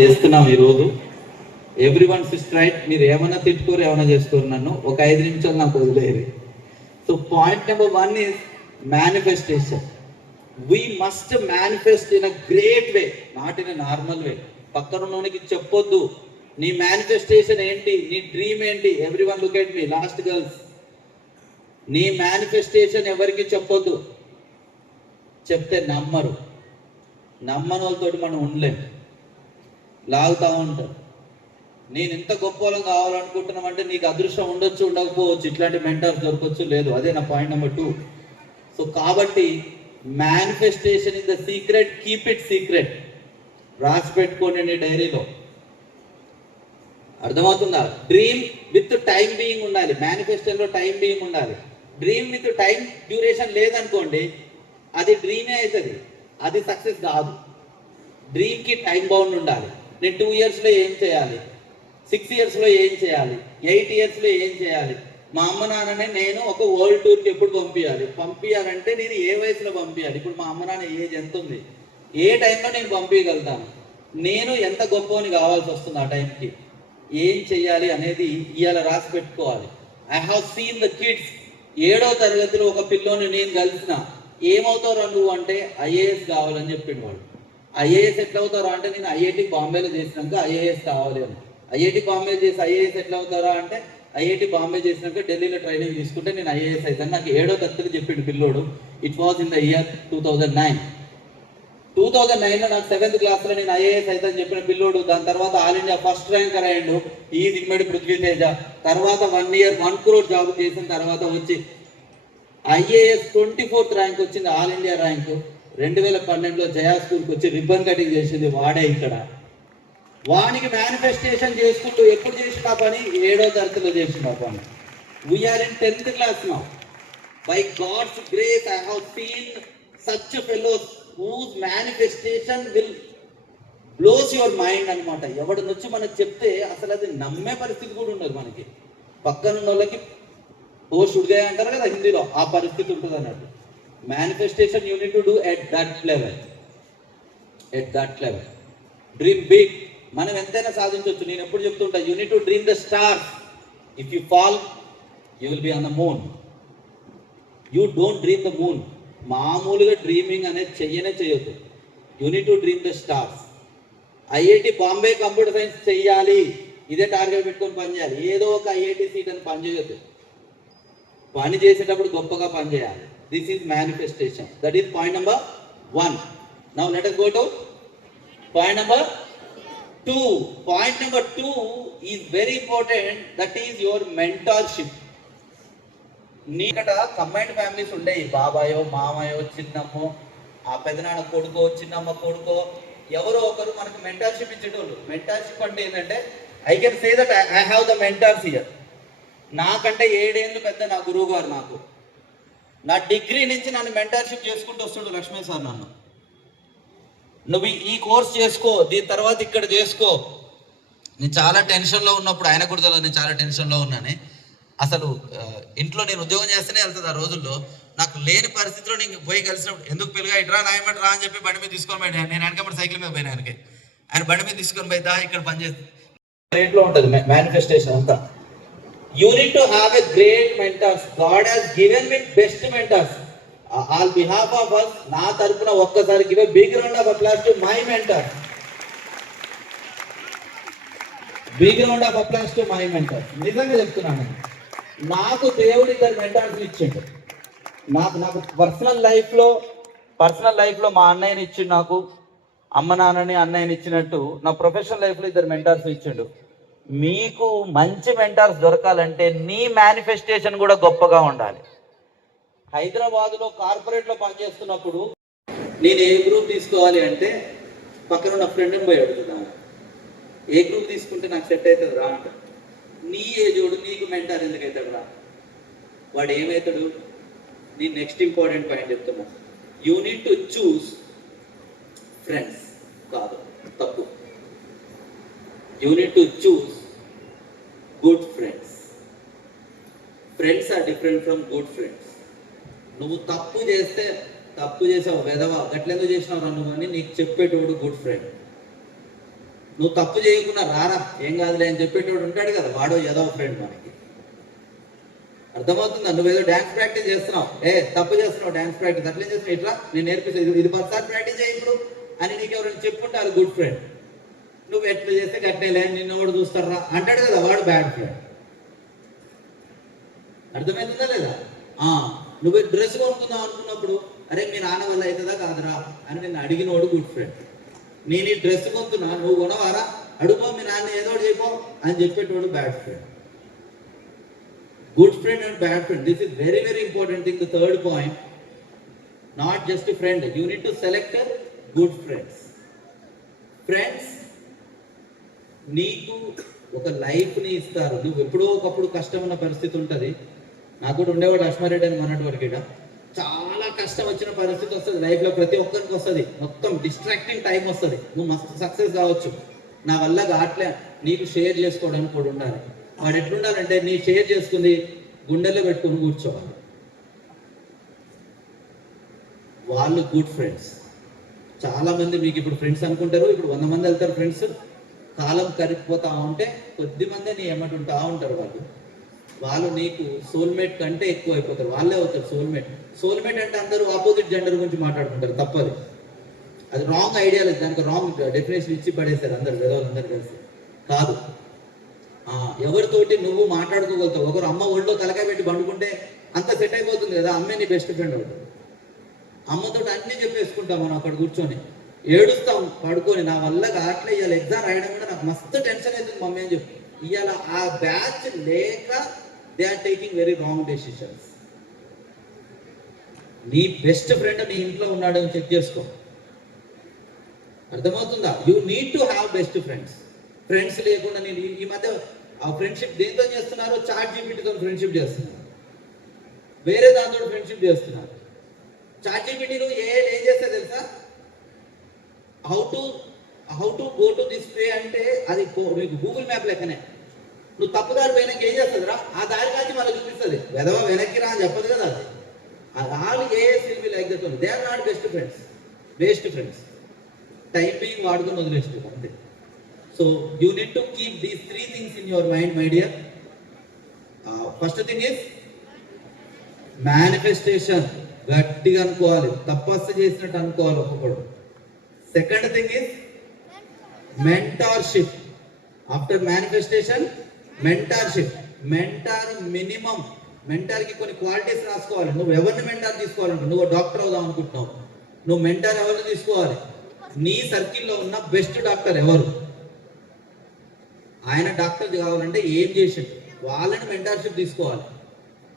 చేస్తున్నాం ఈరోజు. Everyone is right. మీరు ఏమైనా తిట్టుకోరు, ఏమైనా చేసుకోరు, నన్ను ఒక 5 నిమిషాలు నాకు వదిలేరు. So point number 1 is manifestation. We must manifest in a great way, not in a normal way. పక్కనకి చెప్పొద్దు నీ మేనిఫెస్టేషన్ ఏంటి, నీ డ్రీమ్ ఏంటి. Everyone look at me, last girls. నీ మేనిఫెస్టేషన్ ఎవరికి చెప్పొద్దు. చెప్తే నమ్మరు. నమ్మని వాళ్ళతోటి మనం ఉండలేము, లాగుతూ ఉంటారు. నేను ఇంత గొప్ప వాళ్ళం కావాలనుకుంటున్నామంటే నీకు అదృష్టం ఉండొచ్చు, ఉండకపోవచ్చు, ఇట్లాంటి మెంటర్స్ దొరకవచ్చు, లేదు. అదే నా పాయింట్ నెంబర్ 2. సో కాబట్టి manifestation is the secret, keep it secret. రాసి పెట్టుకోండి నీ డైరీలో. అర్థమవుతుందా? డ్రీమ్ విత్ టైం బీయింగ్ ఉండాలి. మేనిఫెస్టోలో టైం బీయింగ్ ఉండాలి. డ్రీమ్ విత్ టైం డ్యూరేషన్ లేదనుకోండి, అది డ్రీమే అవుతుంది, అది సక్సెస్ కాదు. డ్రీమ్కి టైం బౌండ్ ఉండాలి. నేను 2 ఇయర్స్లో ఏం చేయాలి, 6 ఇయర్స్లో ఏం చేయాలి, 8 ఇయర్స్లో ఏం చేయాలి. మా అమ్మ నాన్ననే నేను ఒక వరల్డ్ టూర్కి ఎప్పుడు పంపించాలంటే నేను ఏ వయసులో పంపించాలి. ఇప్పుడు మా అమ్మ నాన్న ఏజ్ ఎంత ఉంది, ఏ టైంలో నేను పంపించగలుగుతాను, నేను ఎంత గొప్పని కావాల్సి వస్తుంది, ఆ టైంకి ఏం చెయ్యాలి అనేది ఇవాళ రాసి పెట్టుకోవాలి. I have seen the kids. 7వ తరగతిలో ఒక పిల్లోని నేను కలిసిన, ఏమవుతారా నువ్వు అంటే ఐఏఎస్ కావాలని చెప్పిండు వాడు. ఐఏఎస్ ఎట్లా అవుతారా అంటే నేను ఐఐటి బాంబేలో చేసినాక ఐఏఎస్ కావాలి అని. ఐఐటి బాంబే చేసి ఐఏఎస్ ఎట్లా అవుతారా అంటే ఐఐటి బాంబే చేసినాక ఢిల్లీలో ట్రైనింగ్ తీసుకుంటే నేను ఐఏఎస్ అవుతాను. నాకు 7వ తరగతి చెప్పిండు పిల్లోడు. It was in the year 2009. 2009లో నాకు 7th క్లాస్లో నేను ఐఏఎస్ అవుతాను చెప్పిన పిల్లోడు దాని తర్వాత ఆల్ ఇండియా ఫస్ట్ ర్యాంకర్ అయ్యాడు. ఈ దిమ్మడి పృథ్వీతేజ. తర్వాత 1 ఇయర్ 1 crore జాబ్ చేసిన తర్వాత వచ్చి ఐఏఎస్ 24th ర్యాంక్ వచ్చింది, ఆల్ ఇండియా ర్యాంకు. 2012లో జయా స్కూల్కి వచ్చి రిబ్బన్ కటింగ్ చేసింది వాడే ఇక్కడ. వానికి మేనిఫెస్టేషన్ చేసుకుంటూ ఎప్పుడు చేసిన పని 7వ తరగతిలో చేసిన పని. We are in 10th class now. By God's grace I have seen such fellows whose manifestation will blows your mind అనమాట. ఎవడి నుంచి మనకు చెప్తే అసలు అది నమ్మే పరిస్థితి కూడా ఉండదు మనకి. పక్కన ఉన్న వాళ్ళకి ఓ షుడ్గా అంటారు కదా హిందీలో, ఆ పరిస్థితి ఉంటుంది అన్నట్టు. Manifestation you need to do at that level. Dream big. మనం ఎంతైనా సాధించవచ్చు. నేను ఎప్పుడు చెప్తుంటా, you need to dream the stars. If you fall you will be on the moon. You don't dream the moon. మామూలుగా డ్రీమింగ్ అనేది చేయొద్దు. You need to dream the stars. IIT Bombay computer science చెయ్యాలి, ఇదే టార్గెట్ పెట్టుకొని పని చేయాలి. ఏదో ఒక ఐఐటి సీట్ అని పని చేయొద్దు. పని చేసేటప్పుడు గొప్పగా పని చేయాలి. This is manifestation. That is point number 1. Now let us go to point number 2. Point number 2 is very important. That is your mentorship. ఇక్కడ కంబైన్డ్ ఫ్యామిలీస్ ఉండేవి. బాబాయో, మామయో, చిన్నమ్మో, ఆ పెదనాన్న కొడుకో, చిన్నమ్మ కొడుకో, ఎవరో ఒకరు మనకు మెంటర్షిప్ ఇచ్చేటోళ్ళు. మెంటర్షిప్ అంటే ఏంటంటే I can say that I have the mentors here. నాకంటే 7 ఏళ్ళు పెద్ద నా గురువు గారు. నాకు నా డిగ్రీ నుంచి నన్ను మెంటర్షిప్ చేసుకుంటూ వస్తుడు లక్ష్మీ సార్. నన్ను నువ్వు ఈ కోర్స్ చేసుకో, దీని తర్వాత ఇక్కడ చేసుకో. నేను చాలా టెన్షన్లో ఉన్నప్పుడు ఆయన కూడా తెలియదు నేను చాలా టెన్షన్లో ఉన్నానే. అసలు ఇంట్లో నేను ఉద్యోగం చేస్తేనే వెళ్తుంది. ఆ రోజుల్లో నాకు లేని పరిస్థితిలో నేను పోయి కలిసినప్పుడు ఎందుకు పిల్లగా ఇట్రా నాయమంటే రా అని చెప్పి బండి మీద తీసుకొని పోయి, నేను వెనకమంటే సైకిల్ మీద పోయినా. ఆయన బండి మీద తీసుకొని పోయి దా ఇక్కడ పనిచేస్తుంది. రేట్లో ఉంటుంది మేనిఫెస్టేషన్ అంతా. You need to have a great mentors. God has given me best mentors. All behalf of us, నా తరపున ఒక్కసారి give a big round of applause to my mentor. Big round of applause to my mentor. నిజంగా చెప్తున్నాను, నాకు దేవుడు 2 mentors ఇచ్చిండు. నాకు personal లైఫ్లో మా అన్నయ్యని ఇచ్చిండు. నాకు అమ్మ నాన్నని అన్నయ్యని ఇచ్చినట్టు నా ప్రొఫెషనల్ లైఫ్లో 2 మెంటర్స్ ఇచ్చిండు. మీకు మంచి మెంటర్స్ దొరకాలంటే నీ మేనిఫెస్టేషన్ కూడా గొప్పగా ఉండాలి. హైదరాబాద్లో కార్పొరేట్లో పనిచేస్తున్నప్పుడు నేను ఏ గ్రూప్ తీసుకోవాలి అంటే పక్కన ఉన్న ఫ్రెండ్ని పోయి అడుగుతున్నాను, ఏ గ్రూప్ తీసుకుంటే నాకు సెట్ అవుతుంది రా అంట. నీ ఏజోడు నీకు మెంటర్ ఎందుకు అవుతాడు రా? వాడు ఏమవుతాడు? నీ నెక్స్ట్ ఇంపార్టెంట్ పాయింట్ చెప్తున్నా. You need to choose friends. కాదు, తప్పు. You need to choose good friends. Friends are different from good friends. నువ్వు తప్పు చేసావు వెధవ, గట్లెందుకు చేసినావు నన్ను అని నీకు చెప్పేటోడు గుడ్ ఫ్రెండ్. నువ్వు తప్పు చేయకుండా రారా ఏం కాదులే అని చెప్పేటోడు ఉంటాడు కదా, వాడో ఏదో ఫ్రెండ్ మనకి. అర్థమవుతుందా? నువ్వేదో డ్యాన్స్ ప్రాక్టీస్ చేస్తున్నావు, తప్పు చేస్తున్నావు డ్యాన్స్ ప్రాక్టీస్, అట్లే చేస్తున్నావు, ఇట్లా నేను నేర్పిస్తాను, ఇది 10 ప్రాక్టీస్ చేయి ఇప్పుడు అని నీకు ఎవరైనా చెప్పుకుంటారు గుడ్ ఫ్రెండ్. నువ్వు ఎట్లా చేస్తే గట్టిలే నిన్ను కూడా చూస్తారా అంటాడు కదా, వాడు బ్యాడ్ ఫ్రెండ్. అర్థమవుతుందా లేదా? నువ్వు డ్రెస్ కొనుక్కుందాం అనుకున్నప్పుడు అరే మీ నాన్న వల్ల అవుతుందా కాదురా అని నేను అడిగినోడు గుడ్ ఫ్రెండ్. నేను ఈ డ్రెస్ కొంటున్నా, నువ్వు కొనవారా, అడుగో మీ నాన్న ఏదో చెప్పో అని చెప్పేటోడు bad friend. Good friend and bad friend, this is very very important thing. The third point, not just friend, you need to select good friends. Friends నీకు ఒక లైఫ్ని ఇస్తారు. నువ్వు ఎప్పుడో ఒకప్పుడు కష్టం ఉన్న పరిస్థితి ఉంటుంది. నాకు కూడా ఉండేవాడు అశ్మారెడ్డి అని మొన్నటి వరకు. చాలా కష్టం వచ్చిన పరిస్థితి వస్తుంది లైఫ్లో, ప్రతి ఒక్కరికి వస్తుంది. మొత్తం డిస్ట్రాక్టింగ్ టైం వస్తుంది. నువ్వు మస్తు సక్సెస్ కావచ్చు, నా వల్ల కావట్లే, నీకు షేర్ చేసుకోవడానికి కూడా ఉండాలి. వాడు ఎట్లుండాలంటే నీ షేర్ చేసుకుంది గుండెల్లో పెట్టుకుని కూర్చోవాలి. వాళ్ళు గుడ్ ఫ్రెండ్స్. చాలా మంది మీకు ఇప్పుడు ఫ్రెండ్స్ అనుకుంటారు, ఇప్పుడు 100 మంది వెళ్తారు ఫ్రెండ్స్. కాలం కరిగిపోతా ఉంటే కొద్ది మంది నీ ఎమ్మటి ఉంటా ఉంటారు. వాళ్ళు నీకు సోల్మేట్ కంటే ఎక్కువ అయిపోతారు, వాళ్ళే అవుతారు సోల్మేట్. సోల్మేట్ అంటే అందరూ ఆపోజిట్ జెండర్ గురించి మాట్లాడుకుంటారు, తప్పది. అది రాంగ్ ఐడియా లేదు, దానికి రాంగ్ డెఫినేషన్ ఇచ్చి పడేస్తారు అందరు అందరు కలిసి. కాదు, ఎవరితోటి నువ్వు మాట్లాడుకోగలుగుతావు. ఒకరు అమ్మ ఒళ్ళో తలకాయ పెట్టి పండుకుంటే అంత సెట్ అయిపోతుంది కదా, అమ్మే నీ బెస్ట్ ఫ్రెండ్ అవుతుంది. అమ్మతో అన్ని చెప్పేసుకుంటాం మనం అక్కడ కూర్చొని, ఏడుస్తాం పడుకొని, నా వల్ల కావట్లే, ఇవాళ ఎగ్జామ్ రాయడం కూడా నాకు మస్తు టెన్షన్ అవుతుంది మమ్మీ అని చెప్పి. ఇవాళ ఆ బ్యాచ్ లేక they are taking very wrong decisions. నీ బెస్ట్ ఫ్రెండ్ నీ ఇంట్లో ఉన్నాడని చెక్ చేసుకో. అర్థమవుతుందా? You need to have best friends. Friends లేకుండా నేను ఈ మధ్య ఆ ఫ్రెండ్షిప్ దేంతో చేస్తున్నారు? చాట్ జీపీటీతో ఫ్రెండ్షిప్ చేస్తున్నారు, వేరే దాంతో ఫ్రెండ్షిప్ చేస్తున్నారు. చాట్ జీపీటీలో ఏం చేస్తే తెలుసా? How to go to this way అంటే అది మీకు గూగుల్ మ్యాప్ లెక్కనే. నువ్వు తప్పుదారి పోయినాక ఏం చేస్తుందిరా, ఆ దారి కాచి మళ్ళీ చూపిస్తుంది. వెదవ వెనక్కి రా అని చెప్పదు కదా అది. All as will be like that only. They are not best friends, best friends. Time being వాడుకుని వదిలేస్తుంది అంతే. So you need to keep these 3 things in your mind my dear. First thing is manifestation. గట్టిగా అనుకోవాలి, తపస్సు చేసినట్టు అనుకోవాలి ఒక్కొక్కడు. Second thing is mentorship. After manifestation mentorship. Mentor minimum, మెంటార్కి కొన్ని క్వాలిటీస్ రాసుకోవాలి. నువ్వు ఎవరిని మెంటార్ తీసుకోవాలంటే, నువ్వు డాక్టర్ అవుదాం అనుకుంటున్నావు, నువ్వు మెంటార్ ఎవరిని తీసుకోవాలి? నీ సర్కిల్లో ఉన్న బెస్ట్ డాక్టర్ ఎవరు, ఆయన డాక్టర్ కావాలంటే ఏం చేసిండు, వాళ్ళని మెంటార్షిప్ తీసుకోవాలి.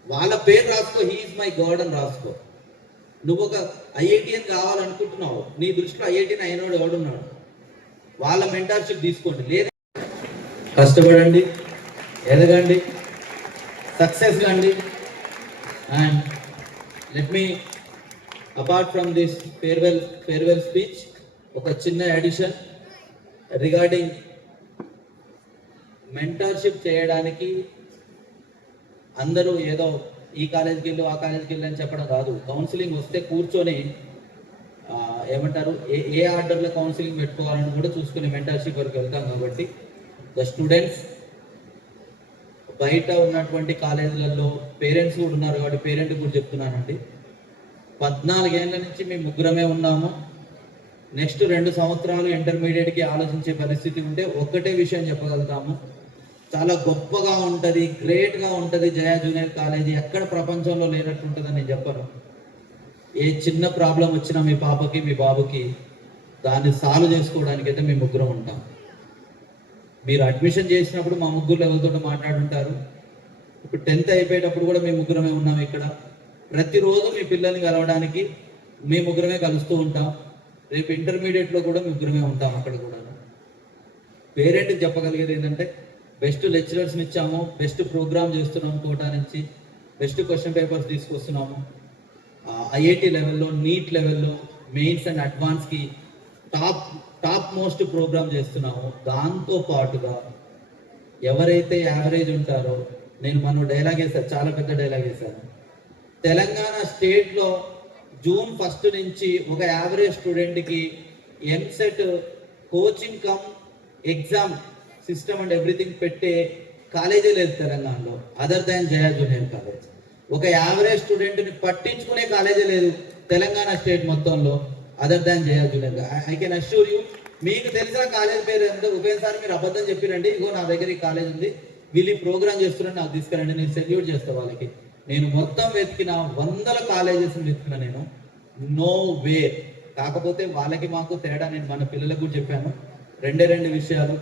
వాళ్ళ పేరు రాసుకో, హీఈస్ మై గాడ్ అని రాసుకో. నువ్వు ఒక ఐఐటిఎన్ కావాలనుకుంటున్నావు, నీ దృష్టిలో ఐఐటిఎన్ అయినోడు ఎవడున్నాడు, వాళ్ళ మెంటార్షిప్ తీసుకోండి. లేదా కష్టపడండి, ఎదగండి, సక్సెస్ కండి. And let me apart from this farewell speech ఒక చిన్న అడిషన్ రిగార్డింగ్ మెంటార్షిప్ చేయడానికి. అందరూ ఏదో ఈ కాలేజీకి వెళ్ళు ఆ కాలేజీకి వెళ్ళి అని చెప్పడం కాదు. కౌన్సిలింగ్ వస్తే కూర్చొని ఏమంటారు ఏ ఆర్డర్లో కౌన్సిలింగ్ పెట్టుకోవాలని కూడా చూసుకుని మెంటార్షిప్ వరకు వెళ్తాం. కాబట్టి ద స్టూడెంట్స్, బయట ఉన్నటువంటి కాలేజీలలో పేరెంట్స్ కూడా ఉన్నారు కాబట్టి పేరెంట్ కూడా చెప్తున్నానండి, 14 ఏళ్ళ నుంచి మేము ముగ్గురమే ఉన్నాము. నెక్స్ట్ 2 సంవత్సరాలు ఇంటర్మీడియట్కి ఆలోచించే పరిస్థితి ఉంటే ఒక్కటే విషయం చెప్పగలుగుతాము, చాలా గొప్పగా ఉంటుంది, గ్రేట్గా ఉంటుంది జయ జూనియర్ కాలేజీ. ఎక్కడ ప్రపంచంలో లేనట్టు ఉంటుందని నేను చెప్పను. ఏ చిన్న ప్రాబ్లం వచ్చినా మీ పాపకి మీ బాబుకి దాన్ని సాల్వ్ చేసుకోవడానికి అయితే మేము ముగ్గురం ఉంటాం. మీరు అడ్మిషన్ చేసినప్పుడు మా ముగ్గురు లెవెల్తో మాట్లాడుంటారు. ఇప్పుడు 10th అయిపోయేటప్పుడు కూడా మేము ముగ్గురమే ఉన్నాం ఇక్కడ. ప్రతిరోజు మీ పిల్లల్ని కలవడానికి మేము ముగ్గురమే కలుస్తూ ఉంటాం. రేపు ఇంటర్మీడియట్లో కూడా ముగ్గురమే ఉంటాం అక్కడ కూడా. పేరెంట్కి చెప్పగలిగేది ఏంటంటే బెస్ట్ లెక్చరర్స్ని ఇచ్చాము, బెస్ట్ ప్రోగ్రామ్ చేస్తున్నాము, కోటా నుంచి బెస్ట్ క్వశ్చన్ పేపర్స్ తీసుకొస్తున్నాము. ఐఐటి లెవెల్లో, నీట్ లెవెల్లో, మెయిన్స్ అండ్ అడ్వాన్స్కి టాప్ మోస్ట్ ప్రోగ్రామ్ చేస్తున్నాము. దాంతో పాటుగా ఎవరైతే యావరేజ్ ఉంటారో, నేను మనం డైలాగ్ వేశాను, చాలా పెద్ద డైలాగ్ వేశాను, తెలంగాణ స్టేట్లో June 1 నుంచి ఒక యావరేజ్ స్టూడెంట్కి EAMCET coaching cum exam system and everything పెట్టే కాలేజీ లేదు తెలంగాణలో other than Jaya junior college. ఒక యావరేజ్ స్టూడెంట్ని పట్టించుకునే కాలేజీ లేదు తెలంగాణ స్టేట్ మొత్తంలో other than Jaya junior. I can assure you, మీకు తెలిసిన కాలేజ్ పేరు ఎంత ఉపయోగసారి మీరు అబద్ధం చెప్పిరండి, ఇగో నా దగ్గర ఈ కాలేజ్ ఉంది, వీళ్ళు ఈ ప్రోగ్రామ్ చేస్తున్నారని నాకు తీసుకురండి, నేను సెల్యూట్ చేస్తా వాళ్ళకి. నేను మొత్తం వెతికిన వందల కాలేజెస్ వెతికిన నేను, నో వే. కాకపోతే వాళ్ళకి మాకు తేడా నేను మన పిల్లలకు కూడా చెప్పాను, రెండు విషయాలు.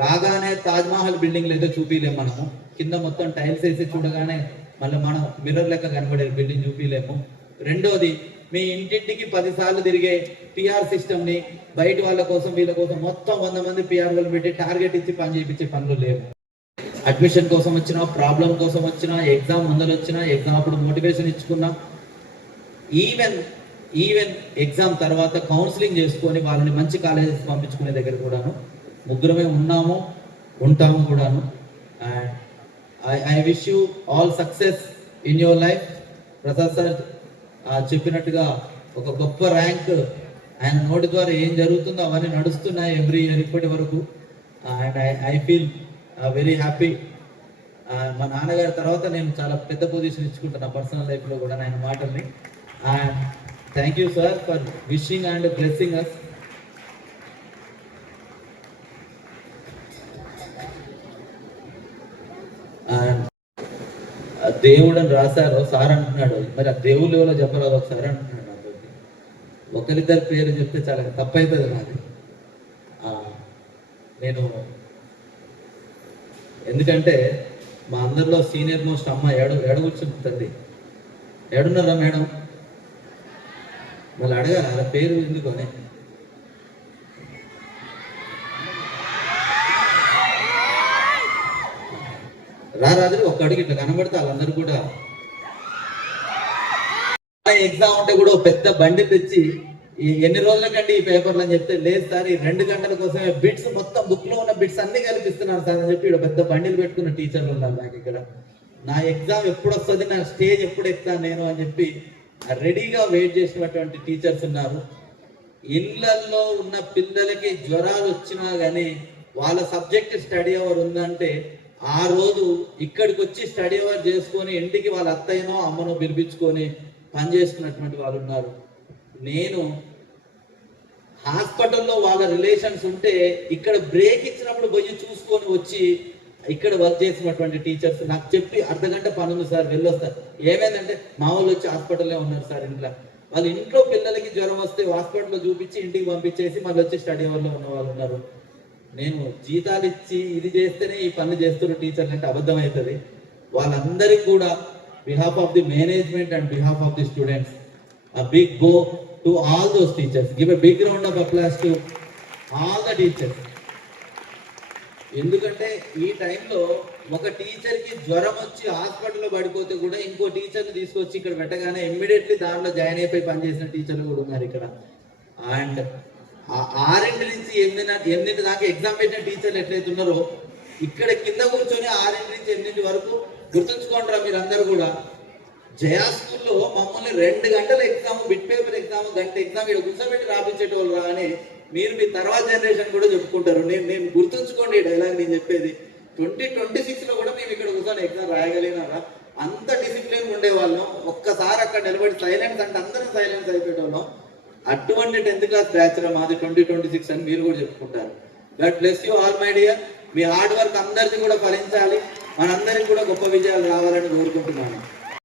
రాగానే తాజ్మహల్ బిల్డింగ్ ఏదో చూపించలేము మనము, కింద మొత్తం టైల్స్ వేసి చూడగానే మళ్ళీ మనం మిర్రర్ లెక్క కనబడే బిల్డింగ్ చూపించలేము. రెండోది, మీ ఇంటింటికి 10 సార్లు తిరిగే పిఆర్ సిస్టమ్ని బయట వాళ్ళ కోసం వీళ్ళ కోసం మొత్తం 100 మంది పిఆర్లు పెట్టి టార్గెట్ ఇచ్చి పని చేయించే పనులు లేవు. అడ్మిషన్ కోసం వచ్చినా, ప్రాబ్లం కోసం వచ్చినా, ఎగ్జామ్ ముందర వచ్చినా, ఎగ్జామ్ అప్పుడు మోటివేషన్ ఇచ్చుకున్నా, ఈవెన్ ఎగ్జామ్ తర్వాత కౌన్సిలింగ్ చేసుకొని వాళ్ళని మంచి కాలేజెస్ పంపించుకునే దగ్గర కూడాను ముగ్గురమే ఉన్నాము, ఉంటాము కూడాను. And I wish you all success in your life. Prasad sir చెప్పినట్టుగా ఒక గొప్ప ర్యాంక్ ఆయన నోటి ద్వారా ఏం జరుగుతుందో అవన్నీ నడుస్తున్నాయి ఎవ్రీ ఇయర్ ఇప్పటి వరకు. And I feel very happy. మా నాన్నగారి తర్వాత నేను చాలా పెద్ద పొజిషన్ ఇచ్చుకుంటున్నా పర్సనల్ లైఫ్లో కూడా ఆయన మాటల్ని. And thank you sir for wishing and blessing us. And దేవుడు అని రాశారు సార్ అంటున్నాడు, మరి ఆ దేవుళ్ళు ఎవరో చెప్పరాదు ఒకసారి అంటున్నాడు. నాతో ఒకరిద్దరి పేరు చెప్తే చాలా తప్పైతుంది నాది. నేను ఎందుకంటే మా అందరిలో సీనియర్ మోస్ట్ అమ్మ కూర్చుంటుంది. ఏడున్నారా మేడం? వాళ్ళు అడగాలి అలా పేరు ఎందుకని. రాత్రి ఒక్క అడుగు ఇట్లా కనబడితే వాళ్ళందరూ కూడా ఎగ్జామ్ ఉంటే కూడా పెద్ద బండి తెచ్చి ఎన్ని రోజులకండి ఈ పేపర్లు అని చెప్తే, లేదు సార్ ఈ 2 గంటల కోసమే బిట్స్ మొత్తం బుక్ లో ఉన్న బిట్స్ అన్ని కల్పిస్తున్నారు సార్ అని చెప్పి ఇక్కడ పెద్ద బండిలు పెట్టుకున్న టీచర్లు ఉన్నారు నాకు ఇక్కడ. నా ఎగ్జామ్ ఎప్పుడు వస్తుంది, నా స్టేజ్ ఎప్పుడు ఎక్కుతాను నేను అని చెప్పి రెడీగా వెయిట్ చేసినటువంటి టీచర్స్ ఉన్నారు. ఇళ్లల్లో ఉన్న పిల్లలకి జ్వరాలు వచ్చినా కానీ వాళ్ళ సబ్జెక్ట్ స్టడీ అవర్ ఉందంటే ఆ రోజు ఇక్కడికి వచ్చి స్టడీ అవర్ చేసుకొని ఇంటికి వాళ్ళ అత్తయ్యనో అమ్మనో పిలిపించుకొని పనిచేస్తున్నటువంటి వాళ్ళు ఉన్నారు. నేను హాస్పిటల్లో వాళ్ళ రిలేషన్స్ ఉంటే ఇక్కడ బ్రేక్ ఇచ్చినప్పుడు పోయి చూసుకొని వచ్చి ఇక్కడ వర్క్ చేసినటువంటి టీచర్స్ నాకు చెప్పి అర్ధగంట పని ఉంది సార్ వెళ్ళొస్తారు. ఏమైందంటే మా వాళ్ళు వచ్చి హాస్పిటల్లో ఉన్నారు సార్ ఇంట్లో, వాళ్ళ ఇంట్లో పిల్లలకి జ్వరం వస్తే హాస్పిటల్లో చూపించి ఇంటికి పంపించేసి మళ్ళీ వచ్చి స్టడీ అవర్లో ఉన్న వాళ్ళు ఉన్నారు. నేను జీతాలు ఇచ్చి ఇది చేస్తేనే ఈ పనులు చేస్తున్న టీచర్లు అంటే అబద్ధం అవుతుంది. వాళ్ళందరికీ కూడా behalf of the management and behalf of the students a big go to all those teachers. Give a big round of applause to all the teachers. ఎందుకంటే ఈ టైంలో ఒక టీచర్కి జ్వరం వచ్చి హాస్పిటల్లో పడిపోతే కూడా ఇంకో టీచర్ని తీసుకొచ్చి ఇక్కడ పెట్టగానే ఇమ్మీడియట్లీ దాంట్లో జాయిన్ అయిపోయి పనిచేసిన టీచర్లు కూడా ఉన్నారు ఇక్కడ. అండ్ 6 నుంచి 8 దాకా ఎగ్జామ్ పెట్టిన టీచర్లు ఎట్లయితే ఉన్నారో ఇక్కడ కింద కూర్చొని 6 నుంచి 8 వరకు గుర్తుంచుకోండి రా మీరందరూ కూడా. జయా స్కూల్లో మమ్మల్ని 2 గంటల ఎగ్జామ్, బిట్ పేపర్ ఎగ్జామ్, గంట ఎగ్జామ్ ఇక్కడ కూర్చోబెట్టి రాపించేటోళ్ళు రా అని మీరు మీ తర్వాత జనరేషన్ కూడా చెప్పుకుంటారు. నేను గుర్తుంచుకోండి ఈ డైలాగ్ నేను చెప్పేది. 2026లో కూడా మేము ఇక్కడ కూర్చొని ఎగ్జామ్ రాయగలిగినారా? అంత డిసిప్లిన్ ఉండేవాళ్ళం. ఒక్కసారి అక్కడ నిలబడి సైలెన్స్ అంటే అందరం సైలెన్స్ అయిపోయేటోళ్ళం. అటువంటి 10th క్లాస్ బ్యాచ్ మాది 2026 అని మీరు కూడా చెప్పుకుంటారు. God bless you all my dear. Me hard work అందరిది కూడా ఫలించాలి, మనందరికి కూడా గొప్ప విజయాలు రావాలని కోరుకుంటున్నాను.